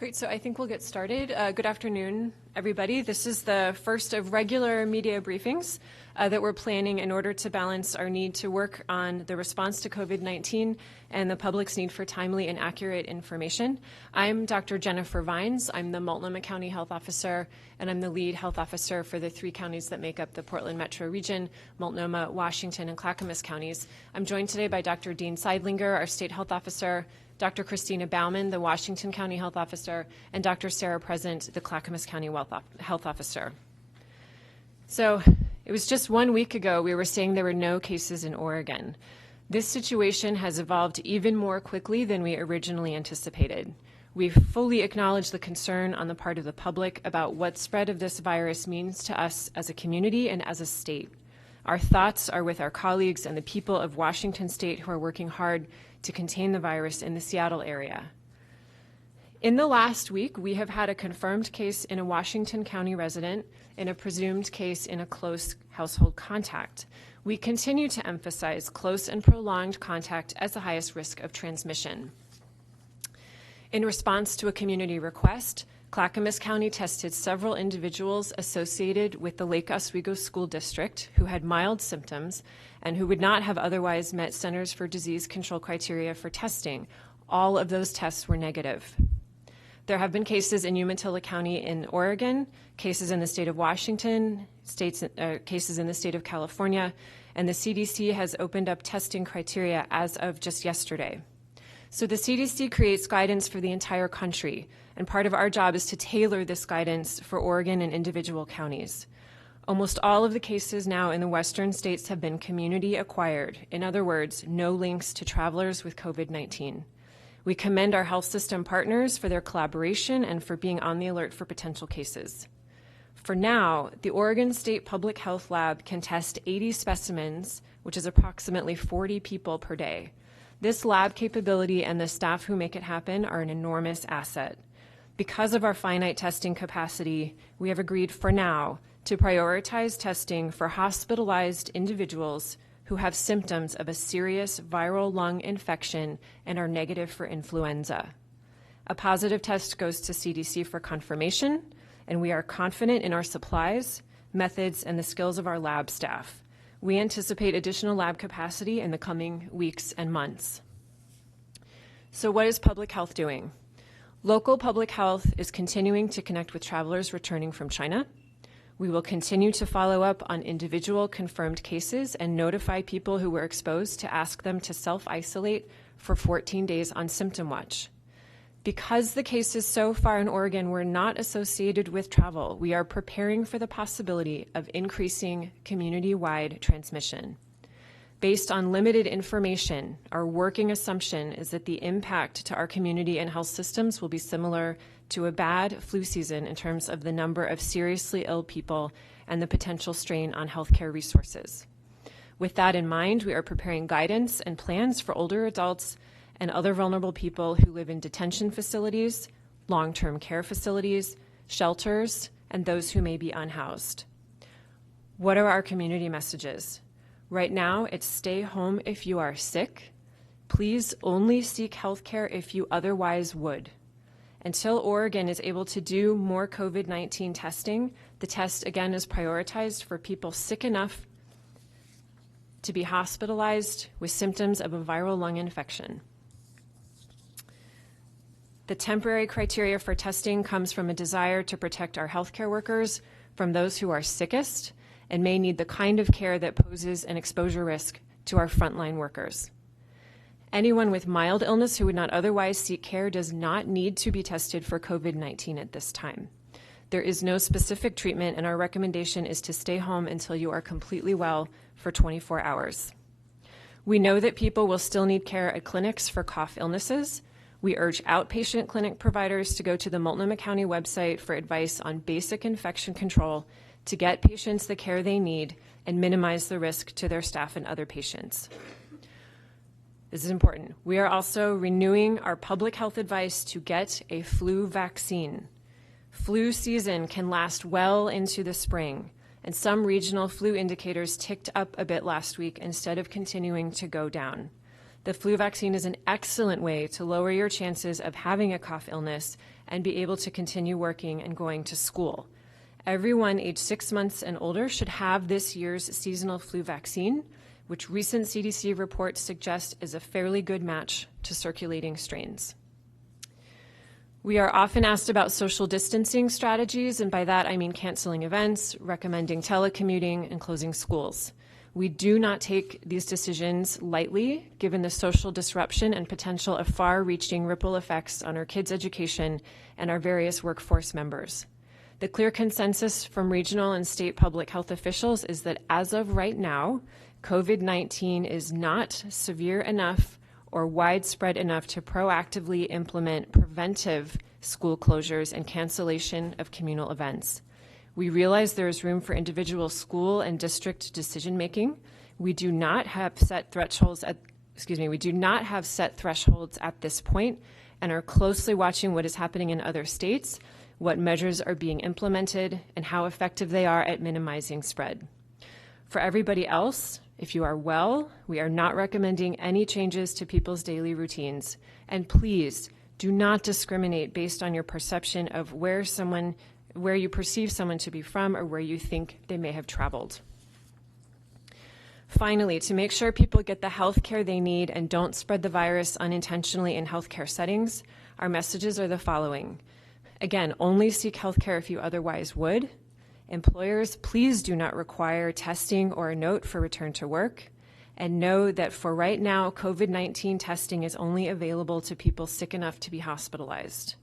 Great, so I think we'll get started. Good afternoon, everybody. This is the first of regular media briefings that we're planning in order to balance our need to work on the response to COVID-19 and the public's need for timely and accurate information. I'm Dr. Jennifer Vines. I'm the Multnomah County Health Officer, and I'm the lead health officer for the 3 counties that make up the Portland Metro region, Multnomah, Washington, and Clackamas counties. I'm joined today by Dr. Dean Seidlinger, our state health officer, Dr. Christina Baumann, the Washington County Health Officer, and Dr. Sarah Present, the Clackamas County Health Officer. So it was just 1 week ago we were saying there were no cases in Oregon. This situation has evolved even more quickly than we originally anticipated. We've fully acknowledged the concern on the part of the public about what spread of this virus means to us as a community and as a state. Our thoughts are with our colleagues and the people of Washington State who are working hard to contain the virus in the Seattle area. In the last week, we have had a confirmed case in a Washington County resident and a presumed case in a close household contact. We continue to emphasize close and prolonged contact as the highest risk of transmission. In response to a community request, Clackamas County tested several individuals associated with the Lake Oswego School District who had mild symptoms and who would not have otherwise met Centers for Disease Control criteria for testing. All of those tests were negative. There have been cases in Umatilla County in Oregon, cases in the state of Washington, cases in the state of California, and the CDC has opened up testing criteria as of just yesterday. So the CDC creates guidance for the entire country, and part of our job is to tailor this guidance for Oregon and individual counties. Almost all of the cases now in the western states have been community acquired. In other words, no links to travelers with COVID-19. We commend our health system partners for their collaboration and for being on the alert for potential cases. For now, the Oregon State Public Health Lab can test 80 specimens, which is approximately 40 people per day. This lab capability and the staff who make it happen are an enormous asset. Because of our finite testing capacity, we have agreed for now to prioritize testing for hospitalized individuals who have symptoms of a serious viral lung infection and are negative for influenza. A positive test goes to CDC for confirmation, and we are confident in our supplies, methods, and the skills of our lab staff. We anticipate additional lab capacity in the coming weeks and months. So what is public health doing? Local public health is continuing to connect with travelers returning from China. We will continue to follow up on individual confirmed cases and notify people who were exposed to ask them to self-isolate for 14 days on symptom watch. Because the cases so far in Oregon were not associated with travel, we are preparing for the possibility of increasing community-wide transmission. Based on limited information, our working assumption is that the impact to our community and health systems will be similar to a bad flu season in terms of the number of seriously ill people and the potential strain on healthcare resources. With that in mind, we are preparing guidance and plans for older adults and other vulnerable people who live in detention facilities, long-term care facilities, shelters, and those who may be unhoused. What are our community messages? Right now, it's stay home if you are sick. Please only seek health care if you otherwise would. Until Oregon is able to do more COVID-19 testing, the test again is prioritized for people sick enough to be hospitalized with symptoms of a viral lung infection. The temporary criteria for testing comes from a desire to protect our healthcare workers from those who are sickest and may need the kind of care that poses an exposure risk to our frontline workers. Anyone with mild illness who would not otherwise seek care does not need to be tested for COVID-19 at this time. There is no specific treatment, and our recommendation is to stay home until you are completely well for 24 hours. We know that people will still need care at clinics for cough illnesses. We urge outpatient clinic providers to go to the Multnomah County website for advice on basic infection control to get patients the care they need and minimize the risk to their staff and other patients. This is important. We are also renewing our public health advice to get a flu vaccine. Flu season can last well into the spring, and some regional flu indicators ticked up a bit last week instead of continuing to go down. The flu vaccine is an excellent way to lower your chances of having a cough illness and be able to continue working and going to school. Everyone aged 6 months and older should have this year's seasonal flu vaccine, which recent CDC reports suggest is a fairly good match to circulating strains. We are often asked about social distancing strategies, and by that I mean canceling events, recommending telecommuting, and closing schools. We do not take these decisions lightly, given the social disruption and potential of far-reaching ripple effects on our kids' education and our various workforce members. The clear consensus from regional and state public health officials is that as of right now, COVID-19 is not severe enough or widespread enough to proactively implement preventive school closures and cancellation of communal events. We realize there is room for individual school and district decision making. We do not have set thresholds at this point and are closely watching what is happening in other states, what measures are being implemented, and how effective they are at minimizing spread. For everybody else, if you are well, we are not recommending any changes to people's daily routines. And please do not discriminate based on your perception of where you perceive someone to be from or where you think they may have traveled. Finally, to make sure people get the health care they need and don't spread the virus unintentionally in healthcare settings, our messages are the following. Again, only seek health care if you otherwise would. Employers, please do not require testing or a note for return to work. And know that for right now, COVID-19 testing is only available to people sick enough to be hospitalized.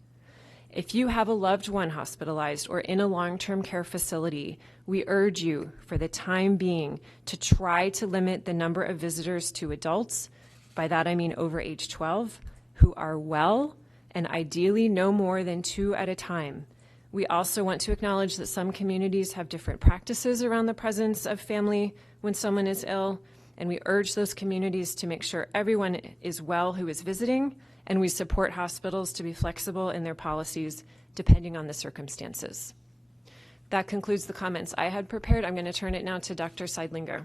If you have a loved one hospitalized or in a long-term care facility, we urge you, for the time being, to try to limit the number of visitors to adults, by that I mean over age 12, who are well, and ideally no more than 2 at a time. We also want to acknowledge that some communities have different practices around the presence of family when someone is ill, and we urge those communities to make sure everyone is well who is visiting, and we support hospitals to be flexible in their policies depending on the circumstances. That concludes the comments I had prepared. I'm going to turn it now to Dr. Seidlinger.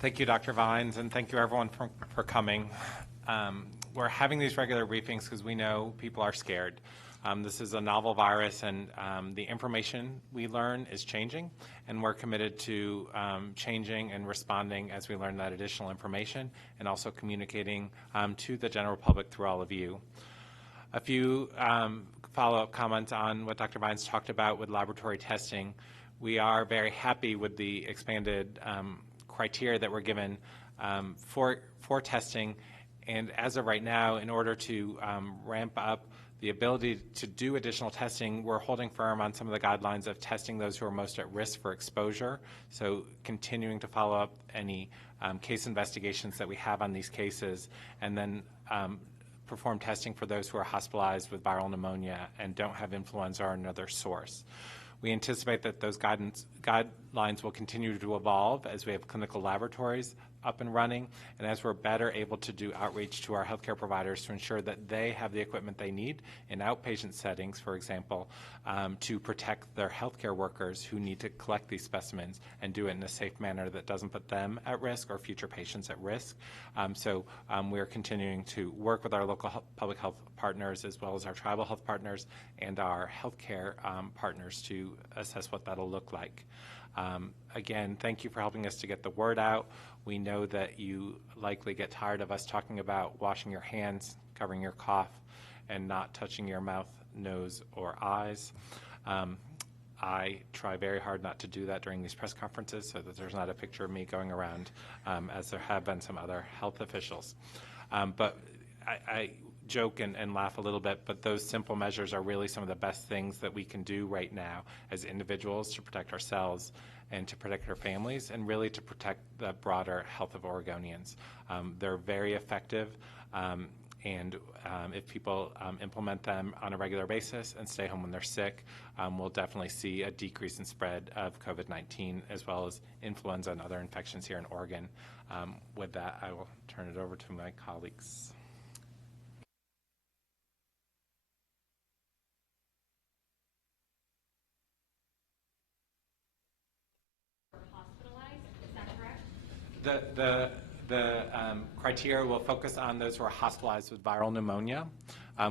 Thank you, Dr. Vines, and thank you everyone for coming. We're having these regular briefings because we know people are scared. This is a novel virus, and the information we learn is changing, and we're committed to changing and responding as we learn that additional information, and also communicating to the general public through all of you. A few follow-up comments on what Dr. Vines talked about with laboratory testing. We are very happy with the expanded criteria that we're given for testing. And as of right now, in order to ramp up the ability to do additional testing, we're holding firm on some of the guidelines of testing those who are most at risk for exposure. So continuing to follow up any case investigations that we have on these cases, and then perform testing for those who are hospitalized with viral pneumonia and don't have influenza or another source. We anticipate that those guidelines will continue to evolve as we have clinical laboratories up and running, and as we're better able to do outreach to our healthcare providers to ensure that they have the equipment they need in outpatient settings, for example, to protect their healthcare workers who need to collect these specimens and do it in a safe manner that doesn't put them at risk or future patients at risk. So we're continuing to work with our local public health partners as well as our tribal health partners and our healthcare partners to assess what that'll look like. Again, thank you for helping us to get the word out. We know that you likely get tired of us talking about washing your hands, covering your cough, and not touching your mouth, nose, or eyes. I try very hard not to do that during these press conferences so that there's not a picture of me going around, as there have been some other health officials. But I joke and laugh a little bit, but those simple measures are really some of the best things that we can do right now as individuals to protect ourselves and to protect our families, and really to protect the broader health of Oregonians. They're very effective, and if people implement them on a regular basis and stay home when they're sick, we'll definitely see a decrease in spread of COVID-19 as well as influenza and other infections here in Oregon. With that, I will turn it over to my colleagues. The criteria will focus on those who are hospitalized with viral pneumonia,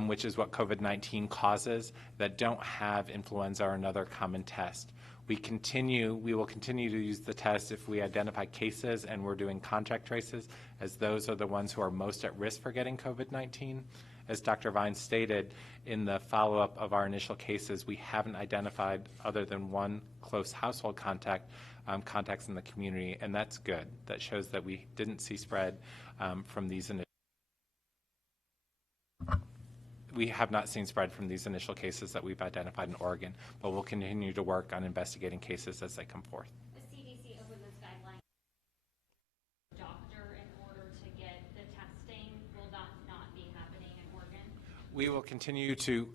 which is what COVID-19 causes, that don't have influenza or another common test. We will continue to use the test if we identify cases and we're doing contact traces, as those are the ones who are most at risk for getting COVID-19. As Dr. Vines stated, in the follow-up of our initial cases, we haven't identified, other than one close household contact, contacts in the community, and that's good. That shows that we didn't see spread from these initial. We have not seen spread from these initial cases that we've identified in Oregon, but we'll continue to work on investigating cases as they come forth. The CDC opened those guidelines. Doctor, in order to get the testing, will that not be happening in Oregon? We will continue to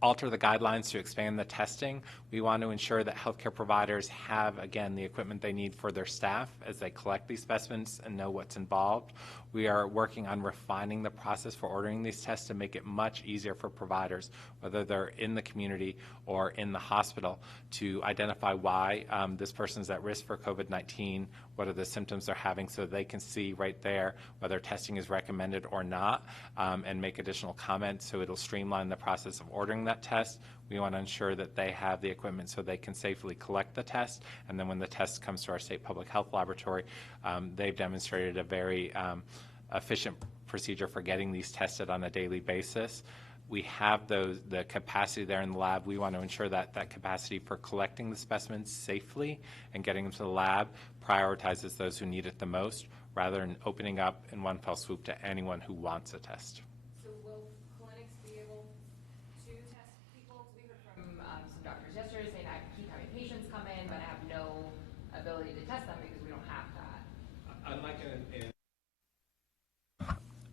alter the guidelines to expand the testing. We want to ensure that healthcare providers have, again, the equipment they need for their staff as they collect these specimens and know what's involved. We are working on refining the process for ordering these tests to make it much easier for providers, whether they're in the community or in the hospital, to identify why this person is at risk for COVID-19, what are the symptoms they're having, so they can see right there whether testing is recommended or not, and make additional comments, so it'll streamline the process of ordering that test. We want to ensure that they have the equipment so they can safely collect the test, and then when the test comes to our state public health laboratory, they've demonstrated a very efficient procedure for getting these tested on a daily basis. We have the capacity there in the lab. We want to ensure that that capacity for collecting the specimens safely and getting them to the lab prioritizes those who need it the most, rather than opening up in one fell swoop to anyone who wants a test. So will clinics be able to test people? We heard from some doctors yesterday saying I keep having patients come in, but I have no ability to test them because we don't have that.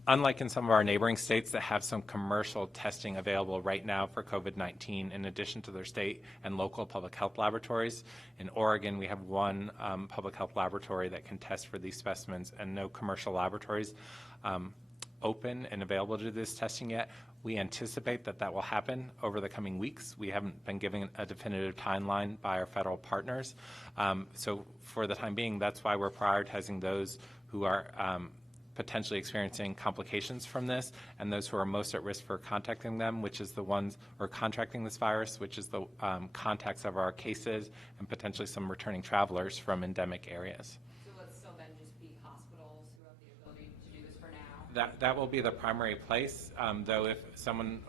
Unlike in some of our neighboring states that have some commercial testing available right now for COVID-19, in addition to their state and local public health laboratories, in Oregon we have one public health laboratory that can test for these specimens and no commercial laboratories open and available to do this testing yet. We anticipate that that will happen over the coming weeks. We haven't been given a definitive timeline by our federal partners. So for the time being, that's why we're prioritizing those who are potentially experiencing complications from this, and those who are most at risk for contacting them, which is the ones who are contracting this virus, which is the contacts of our cases and potentially some returning travelers from endemic areas. So let's still then just be hospitals who have the ability to do this for now? That will be the primary place, though if someone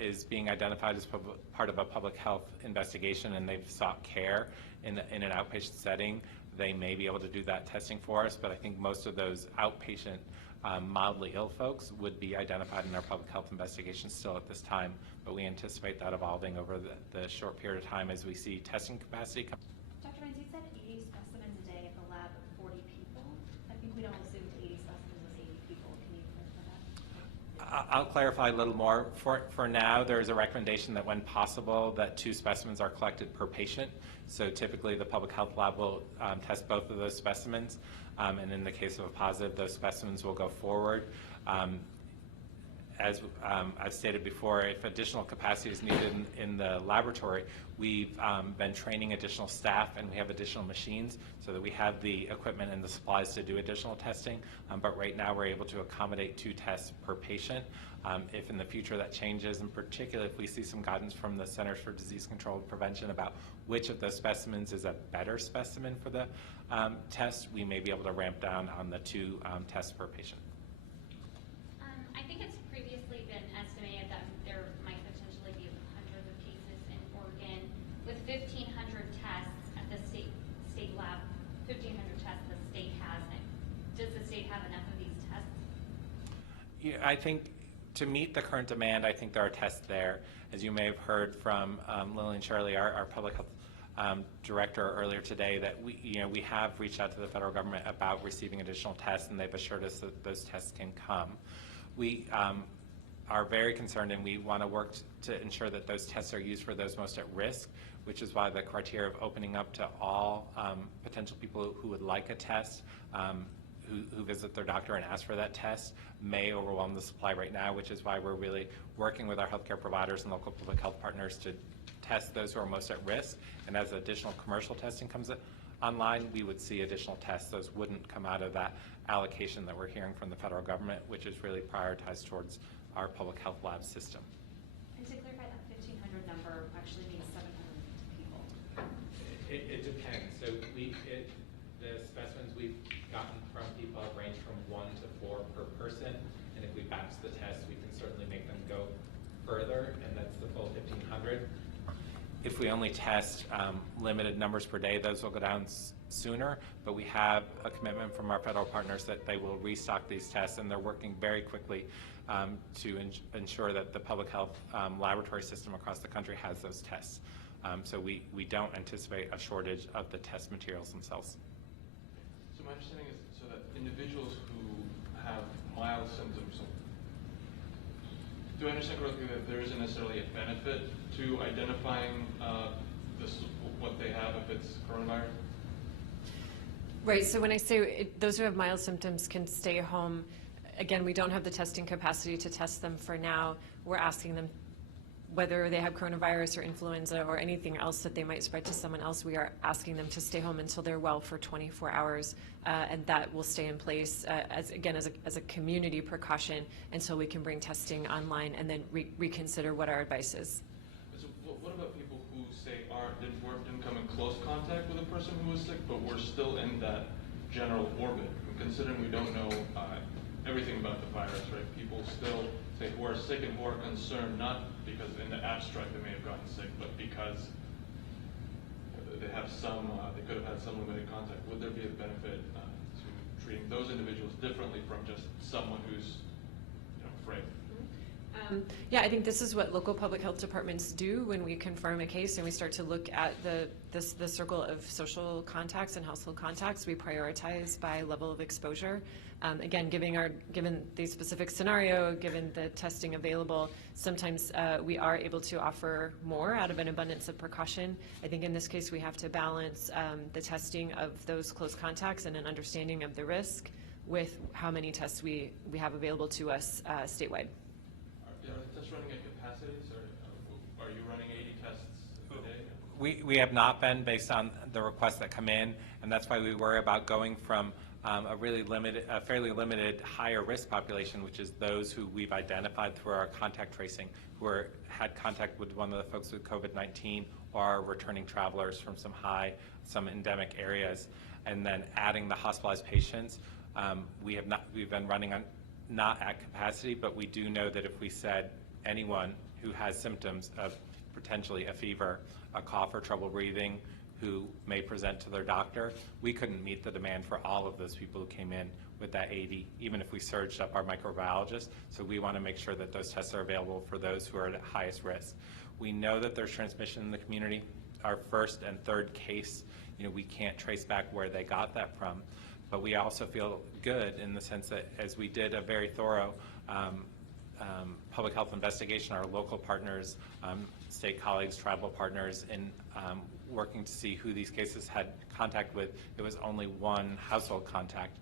is being identified as part of a public health investigation and they've sought care in an outpatient setting, they may be able to do that testing for us, but I think most of those outpatient mildly ill folks would be identified in our public health investigations still at this time, but we anticipate that evolving over the short period of time as we see testing capacity come. Dr. Vines, you said 80 specimens a day at the lab of 40 people. I think we don't assume 80 specimens was 80 people. Can you clarify that? I'll clarify a little more. For now, there's a recommendation that when possible that 2 specimens are collected per patient. So typically the public health lab will test both of those specimens, and in the case of a positive, those specimens will go forward. As I've stated before, if additional capacity is needed in the laboratory, we've been training additional staff and we have additional machines so that we have the equipment and the supplies to do additional testing. But right now we're able to accommodate 2 tests per patient. If in the future that changes, in particular if we see some guidance from the Centers for Disease Control and Prevention about which of those specimens is a better specimen for the test, we may be able to ramp down on the 2 tests per patient. I think it's previously been estimated that there might potentially be hundreds of cases in Oregon. With 1,500 tests at the state lab, 1,500 tests the state has, does the state have enough of these tests? Yeah, I think to meet the current demand, I think there are tests there. As you may have heard from Lillian Shirley, our public health director earlier today, that we have reached out to the federal government about receiving additional tests, and they've assured us that those tests can come. We are very concerned, and we want to work to ensure that those tests are used for those most at risk, which is why the criteria of opening up to all potential people who would like a test, who visit their doctor and ask for that test, may overwhelm the supply right now, which is why we're really working with our healthcare providers and local public health partners to test those who are most at risk. And as additional commercial testing comes online, we would see additional tests. Those wouldn't come out of that allocation that we're hearing from the federal government, which is really prioritized towards our public health lab system. And to clarify, that 1,500 number actually means 750 people. It depends. So the specimens we've gotten from people have ranged from 1 to 4 per person, and if we batch the tests, we can certainly make them go further, and that's the full 1,500. If we only test limited numbers per day, those will go down sooner, but we have a commitment from our federal partners that they will restock these tests, and they're working very quickly to ensure that the public health laboratory system across the country has those tests. So we don't anticipate a shortage of the test materials themselves. So my understanding is so that individuals who have mild symptoms, do I understand correctly that there isn't necessarily a benefit to identifying what they have if it's coronavirus? Right, so when I say those who have mild symptoms can stay home, again, we don't have the testing capacity to test them for now. We're asking them whether they have coronavirus or influenza or anything else that they might spread to someone else. We are asking them to stay home until they're well for 24 hours, and that will stay in place as a community precaution until we can bring testing online and then reconsider what our advice is. So what about people who say didn't come in close contact with a person who was sick, but were still in that general orbit? And considering we don't know everything about the virus, right? People still say who are sick and who are concerned, not because in the abstract they may have gotten sick, but because they have they could have had some limited contact. Would there be a benefit to treating those individuals differently from just someone who's frail? Yeah, I think this is what local public health departments do when we confirm a case and we start to look at the circle of social contacts and household contacts. We prioritize by level of exposure. Again, given the specific scenario, given the testing available, sometimes we are able to offer more out of an abundance of precaution. I think in this case we have to balance the testing of those close contacts and an understanding of the risk with how many tests we have available to us statewide. Are the tests running at capacities, or are you running 80 tests a day? We have not been, based on the requests that come in, and that's why we worry about going from a fairly limited higher risk population, which is those who we've identified through our contact tracing, who had contact with one of the folks with COVID-19 or are returning travelers from some endemic areas, and then adding the hospitalized patients. We've been running on not at capacity, but we do know that if we said anyone who has symptoms of potentially a fever, a cough, or trouble breathing, who may present to their doctor, we couldn't meet the demand for all of those people who came in with that 80, even if we surged up our microbiologists. So we want to make sure that those tests are available for those who are at highest risk. We know that there's transmission in the community. Our first and third case, we can't trace back where they got that from. But we also feel good in the sense that as we did a very thorough public health investigation, our local partners, state colleagues, tribal partners, in working to see who these cases had contact with, it was only one household contact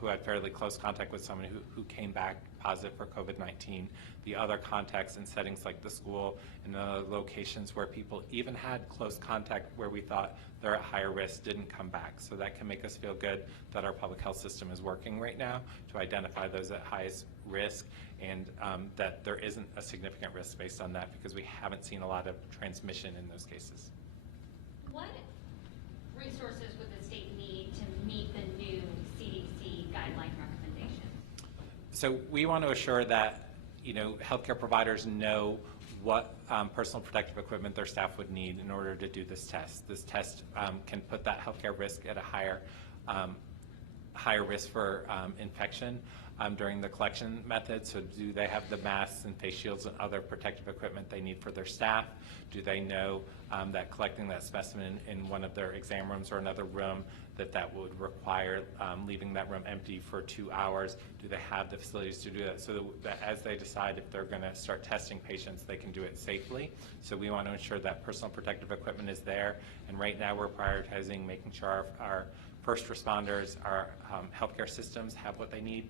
who had fairly close contact with someone who came back positive for COVID-19. The other contacts in settings like the school and other locations where people even had close contact where we thought they're at higher risk didn't come back. So that can make us feel good that our public health system is working right now to identify those at highest risk, and that there isn't a significant risk based on that because we haven't seen a lot of transmission in those cases. What resources would the state need to meet the new CDC guideline recommendation? So we want to assure that healthcare providers know what personal protective equipment their staff would need in order to do this test. This test can put that healthcare risk at a higher risk for infection during the collection method. So do they have the masks and face shields and other protective equipment they need for their staff? Do they know that collecting that specimen in one of their exam rooms or another room, that would require leaving that room empty for 2 hours? Do they have the facilities to do that? So that as they decide if they're going to start testing patients, they can do it safely. So we want to ensure that personal protective equipment is there. And right now we're prioritizing making sure our first responders, our healthcare systems have what they need.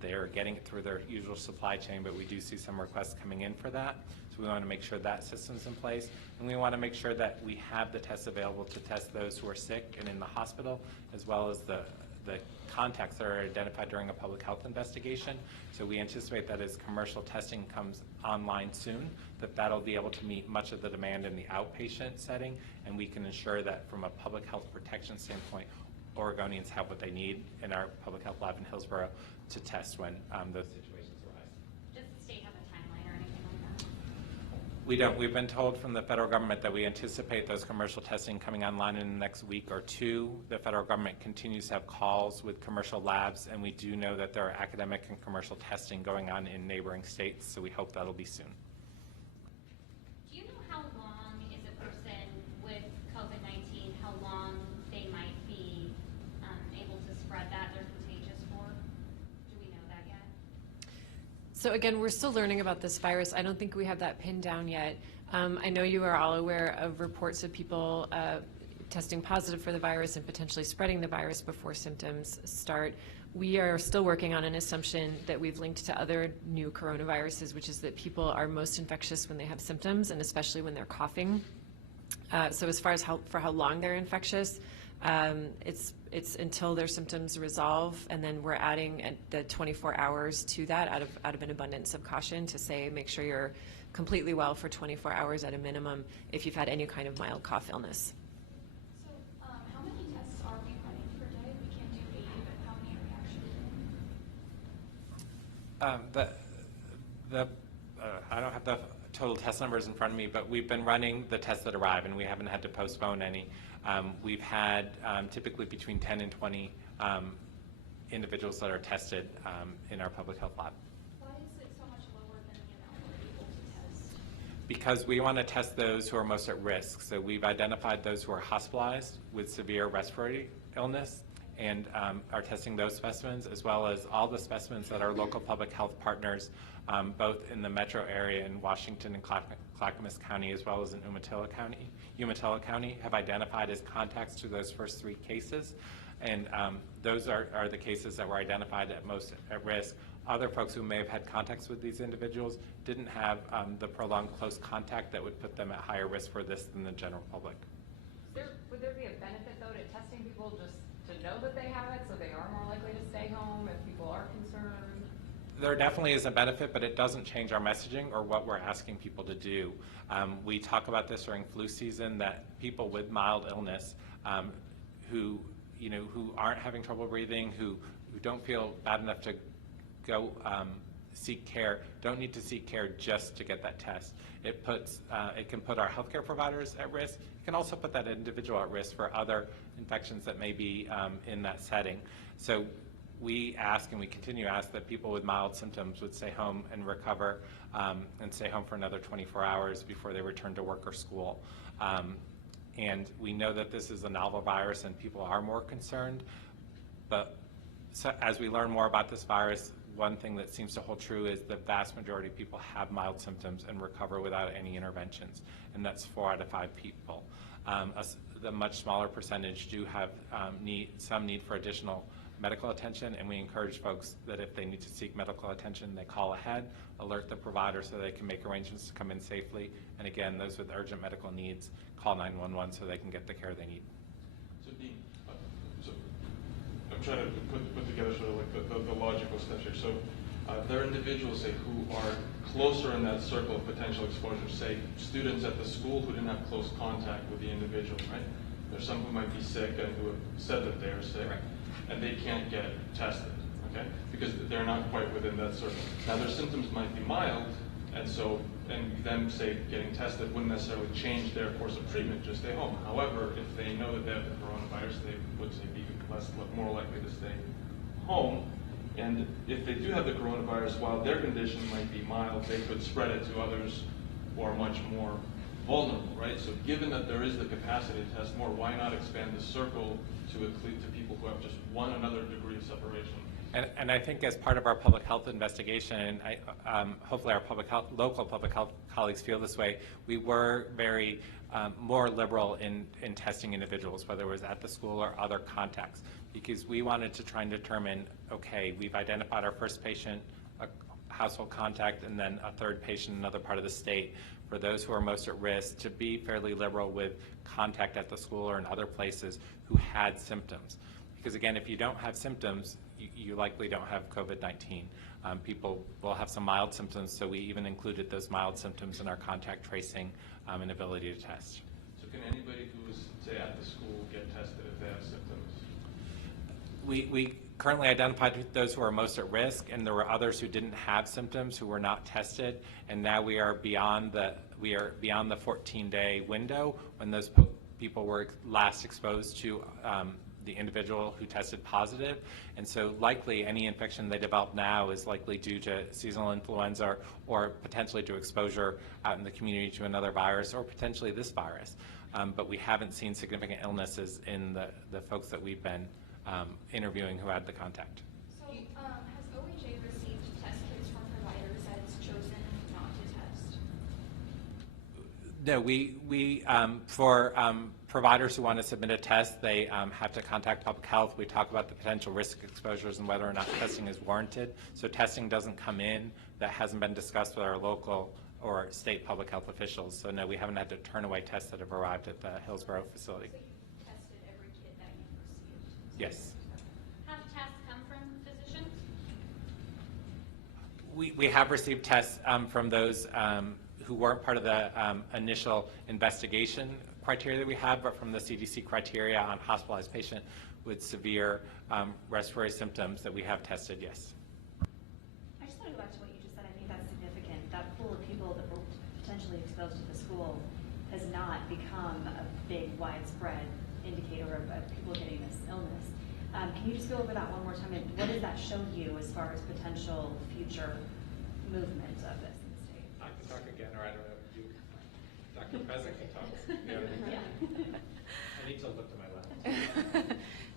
They're getting it through their usual supply chain, but we do see some requests coming in for that. So we want to make sure that system's in place. And we want to make sure that we have the tests available to test those who are sick and in the hospital, as well as the contacts that are identified during a public health investigation. So we anticipate that as commercial testing comes online soon, that'll be able to meet much of the demand in the outpatient setting, and we can ensure that from a public health protection standpoint, Oregonians have what they need in our public health lab in Hillsborough to test when those situations arise. Does the state have a timeline or anything like that? We don't. We've been told from the federal government that we anticipate those commercial testing coming online in the next week or two. The federal government continues to have calls with commercial labs, and we do know that there are academic and commercial testing going on in neighboring states, so we hope that'll be soon. Do you know how long is a person with COVID-19, how long they might be able to spread that they're contagious for? Do we know that yet? So again, we're still learning about this virus. I don't think we have that pinned down yet. I know you are all aware of reports of people testing positive for the virus and potentially spreading the virus before symptoms start. We are still working on an assumption that we've linked to other new coronaviruses, which is that people are most infectious when they have symptoms, and especially when they're coughing. So as far as how long they're infectious, it's until their symptoms resolve, and then we're adding the 24 hours to that out of an abundance of caution to say make sure you're completely well for 24 hours at a minimum if you've had any kind of mild cough illness. So how many tests are we running per day? We can't do 80, but how many are we actually doing? I don't have the total test numbers in front of me, but we've been running the tests that arrive, and we haven't had to postpone any. We've had typically between 10 and 20 individuals that are tested in our public health lab. Why is it so much lower than the amount we're able to test? Because we want to test those who are most at risk. So we've identified those who are hospitalized with severe respiratory illness and are testing those specimens, as well as all the specimens that our local public health partners, both in the metro area in Washington and Clackamas County, as well as in Umatilla County, have identified as contacts to those first 3 cases. And those are the cases that were identified at most at risk. Other folks who may have had contacts with these individuals didn't have the prolonged close contact that would put them at higher risk for this than the general public. Would there be a benefit, though, to testing people just to know that they have it, so they are more likely to stay home if people are concerned? There definitely is a benefit, but it doesn't change our messaging or what we're asking people to do. We talk about this during flu season, that people with mild illness who aren't having trouble breathing, who don't feel bad enough to go seek care, don't need to seek care just to get that test. It can put our healthcare providers at risk. It can also put that individual at risk for other infections that may be in that setting. So we ask, and we continue to ask, that people with mild symptoms would stay home and recover and stay home for another 24 hours before they return to work or school. And we know that this is a novel virus and people are more concerned, but so as we learn more about this virus, one thing that seems to hold true is the vast majority of people have mild symptoms and recover without any interventions, and that's 4 out of 5 people. The much smaller percentage do have some need for additional medical attention, and we encourage folks that if they need to seek medical attention, they call ahead, alert the provider so they can make arrangements to come in safely. And again, those with urgent medical needs, call 911 so they can get the care they need. So Dean, I'm trying to put together sort of like the logical steps here. So there are individuals, say, who are closer in that circle of potential exposure, say students at the school who didn't have close contact with the individual, right? There's some who might be sick and who have said that they are sick. Right. And they can't get tested, okay? Because they're not quite within that circle. Now their symptoms might be mild, and them, say, getting tested wouldn't necessarily change their course of treatment, just stay home. However, if they know that they have the coronavirus, they would, say, be more likely to stay home. And if they do have the coronavirus, while their condition might be mild, they could spread it to others who are much more vulnerable, right? So given that there is the capacity to test more, why not expand the circle to include to people who have just one another degree of separation? And I think as part of our public health investigation, hopefully our local public health colleagues feel this way, we were very more liberal in testing individuals, whether it was at the school or other contexts, because we wanted to try and determine, okay, we've identified our first patient, a household contact, and then a third patient in another part of the state. For those who are most at risk, to be fairly liberal with contact at the school or in other places who had symptoms. Because again, if you don't have symptoms, you likely don't have COVID-19. People will have some mild symptoms, so we even included those mild symptoms in our contact tracing and ability to test. So can anybody who's, say, at the school get tested if they have symptoms? We currently identified those who are most at risk, and there were others who didn't have symptoms who were not tested, and now we are beyond the 14-day window when those people were last exposed to the individual who tested positive. And so likely any infection they develop now is likely due to seasonal influenza or potentially to exposure out in the community to another virus or potentially this virus. But we haven't seen significant illnesses in the folks that we've been interviewing who had the contact. So, has OHA received test kits from providers that it's chosen not to test? No, we for providers who want to submit a test, they have to contact public health. We talk about the potential risk exposures and whether or not testing is warranted. So testing doesn't come in. That hasn't been discussed with our local or state public health officials. So no, we haven't had to turn away tests that have arrived at the Hillsborough facility. So you tested every kit that you've received? Yes. Have tests come from physicians? We have received tests from those who weren't part of the initial investigation criteria that we had, but from the CDC criteria on hospitalized patient with severe respiratory symptoms that we have tested, yes. I just want to go back to what you just said. I think that's significant. That pool of people that were potentially exposed to the school has not become a big, widespread indicator of people getting this illness. Can you just go over that one more time? And what does that show you as far as potential future movement of this in the state? I can talk again, or I don't know if you, Dr. President can talk. Yeah. I need to look to my left.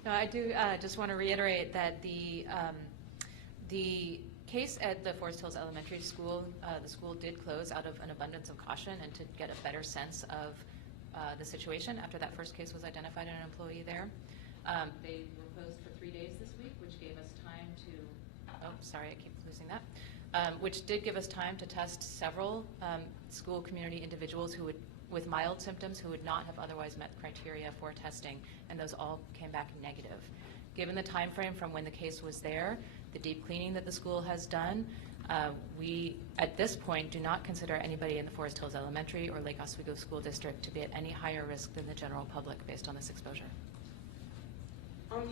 No, I do just want to reiterate that the case at the Forest Hills Elementary School, the school did close out of an abundance of caution and to get a better sense of the situation after that first case was identified in an employee there. They were closed for 3 days this week, which gave us time to, oh, sorry, I keep losing that, which did give us time to test several school community individuals who would, with mild symptoms who would not have otherwise met criteria for testing, and those all came back negative. Given the time frame from when the case was there, the deep cleaning that the school has done, we, at this point, do not consider anybody in the Forest Hills Elementary or Lake Oswego School District to be at any higher risk than the general public based on this exposure.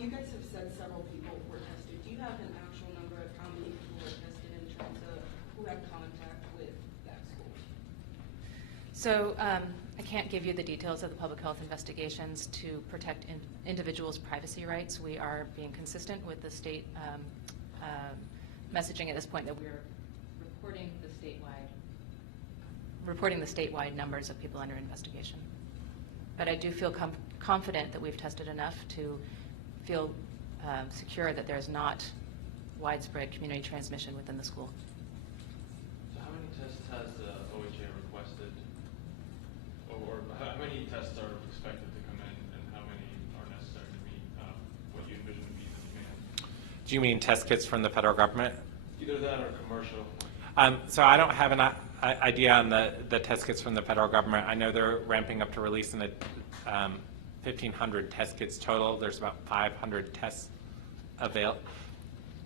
You guys have said several people were tested. Do you have an actual number of how many people were tested in terms of who had contact with that school? So I can't give you the details of the public health investigations to protect individuals' privacy rights. We are being consistent with the state messaging at this point that we're reporting the statewide numbers of people under investigation. But I do feel confident that we've tested enough to feel secure that there's not widespread community transmission within the school. So how many tests has OHA requested, or how many tests are expected to come in, and how many are necessary to meet what you envision to be the demand? Do you mean test kits from the federal government? Either that or commercial. So I don't have an idea on the test kits from the federal government. I know they're ramping up to releasing 1,500 test kits total. There's about 500 tests available.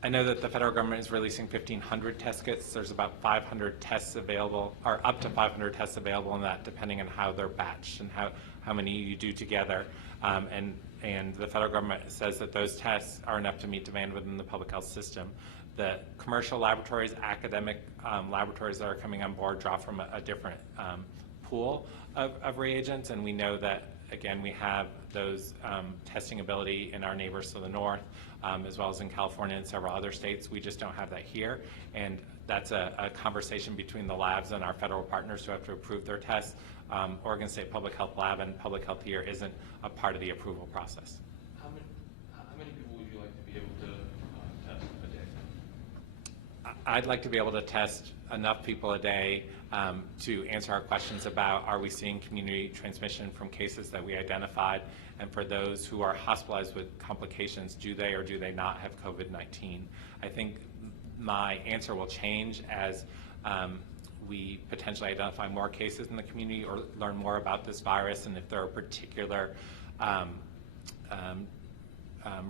I know that the federal government is releasing 1,500 test kits. There's about 500 tests available, or up to 500 tests available in that, depending on how they're batched and how many you do together. And the federal government says that those tests are enough to meet demand within the public health system. The commercial laboratories, academic laboratories that are coming on board draw from a different pool of reagents, and we know that, again, we have those testing ability in our neighbors to the north, as well as in California and several other states. We just don't have that here, and that's a conversation between the labs and our federal partners who have to approve their tests. Oregon State Public Health Lab and Public Health here isn't a part of the approval process. How many people would you like to be able to test a day? I'd like to be able to test enough people a day to answer our questions about, are we seeing community transmission from cases that we identified? And for those who are hospitalized with complications, do they or do they not have COVID-19? I think my answer will change as we potentially identify more cases in the community or learn more about this virus, and if there are particular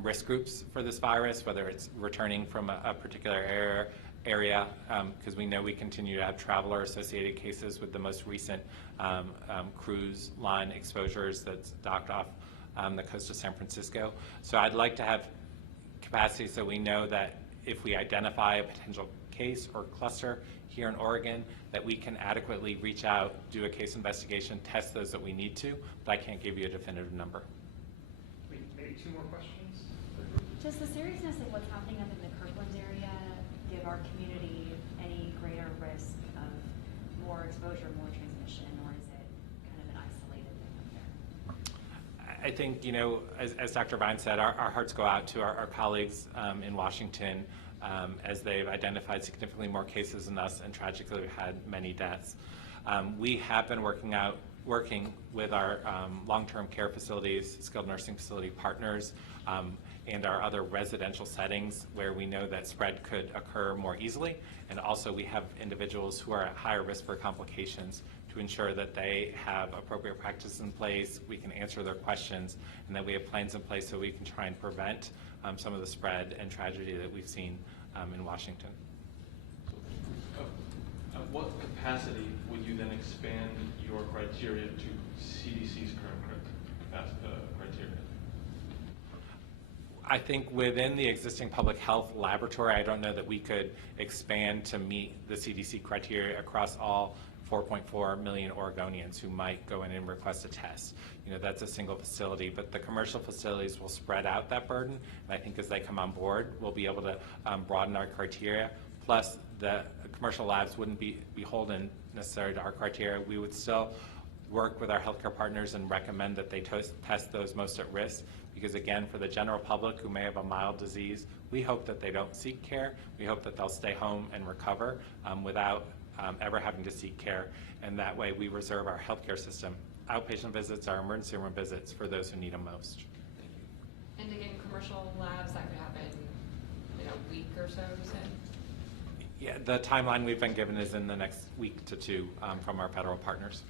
risk groups for this virus, whether it's returning from a particular area, because we know we continue to have traveler-associated cases with the most recent cruise line exposures that's docked off the coast of San Francisco. So I'd like to have capacity so we know that if we identify a potential case or cluster here in Oregon, that we can adequately reach out, do a case investigation, test those that we need to, but I can't give you a definitive number. Maybe 2 more questions? Does the seriousness of what's happening up in the Kirkland area give our community any greater risk of more exposure, more transmission, or is it kind of an isolated thing up there? I think, you know, as Dr. Vine said, our hearts go out to our colleagues in Washington as they've identified significantly more cases than us, and tragically we've had many deaths. We have been working with our long-term care facilities, skilled nursing facility partners, and our other residential settings where we know that spread could occur more easily. And also we have individuals who are at higher risk for complications to ensure that they have appropriate practices in place, we can answer their questions, and that we have plans in place so we can try and prevent some of the spread and tragedy that we've seen in Washington. At what capacity would you then expand your criteria to CDC's current criteria? I think within the existing public health laboratory, I don't know that we could expand to meet the CDC criteria across all 4.4 million Oregonians who might go in and request a test. You know, that's a single facility, but the commercial facilities will spread out that burden, and I think as they come on board, we'll be able to broaden our criteria. Plus, the commercial labs wouldn't be beholden necessarily to our criteria. We would still work with our healthcare partners and recommend that they test those most at risk, because again, for the general public who may have a mild disease, we hope that they don't seek care. We hope that they'll stay home and recover without ever having to seek care, and that way we reserve our healthcare system, outpatient visits, our emergency room visits for those who need them most. And again, commercial labs, that could happen in a week or so, you said? Yeah, the timeline we've been given is in the next week to 2 from our federal partners.